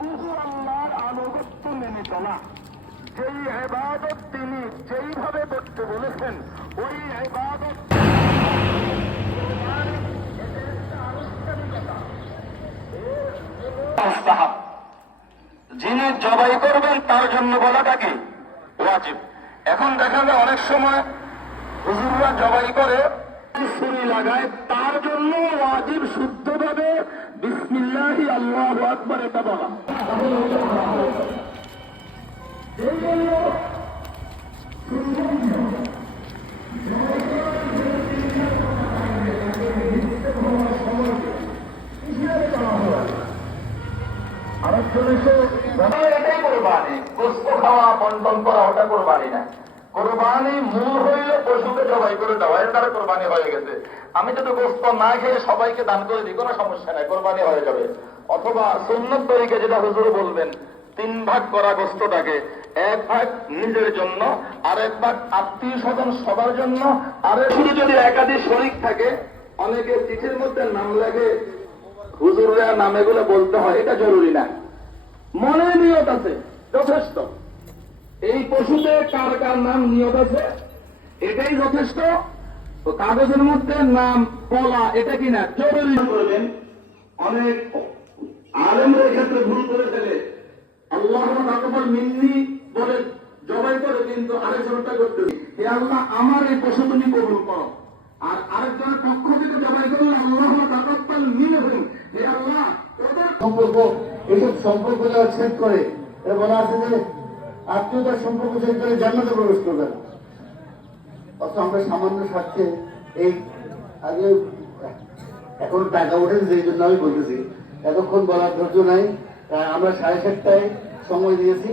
শুধু আল্লাহর আনুগত্য মেনে চলা। যেই এবাদত তিনি যেইভাবে করতে বলেছেন, ওই এবাদত যিনি জবাই করবেন, তার জন্য বলাটা কি? ওয়াজিব। এখন দেখা যায় অনেক সময় হুজুররা জবাই করে ছুরি লাগায়, তার জন্য ওয়াজিব আল্লাহ আকবার এটা বলা। এটাই কোরবানি। গোস্ত খাওয়া বন্টন করা ওটা কোরবানি না। কোরবানি মূল হইল পশুকে জবাই করে দেওয়া এটা তার কোরবানি হয়ে গেছে। আমি যদি গোস্ত না খেয়ে সবাইকে দান করে দিই, কোনো সমস্যা নাই, কোরবানি হয়ে যাবে। অথবা সুন্নত তরিকে যেটা হুজুর বলবেন, তিন ভাগ করা গোস্তটাকে এক ভাগ নিজের জন্য, আরেক ভাগ আত্মীয় স্বজন সবার জন্য আর শুধু যদি একাধিক শরিক থাকে, অনেকে চিঠির মধ্যে নাম লাগে হুজুররা নামেগুলো বলতে হয়, এটা জরুরি না। মনে নিয়ত আছে, যথেষ্ট। এই পশুতে কার কার নাম নিয়োগ আছে? এটাই যথেষ্ট। তো কাগজের মধ্যে নাম বলা এটা কি না জরুরি বললেন অনেক আলেমদের ক্ষেত্রে ভুল করে ফেলে। আল্লাহ আকবর মিন্নি বলে জবাই করে, কিন্তু আরেকজনটা করতে হে আল্লাহ, আমার এই পশু তুমি কবুল করো। আর আরেকজনের পক্ষ থেকে জবাই করলে আল্লাহ আকবর মিলে হে আল্লাহ সম্পর্ক এইসব সম্পর্ক যারা ছেদ করে বলা আছে যে আত্মীয়তার সম্পর্ক শেষ করে জান্নাতে প্রবেশ করবে অর্থ আমরা সামান্য স্বার্থে এই আগে এখন টাকা উঠেছে সেই জন্য আমি বলতেছি, এতক্ষণ বলার ধৈর্য নাই। আমরা সাড়ে সাতটায় সময় দিয়েছি,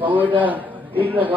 সময়টা ঠিক রাখা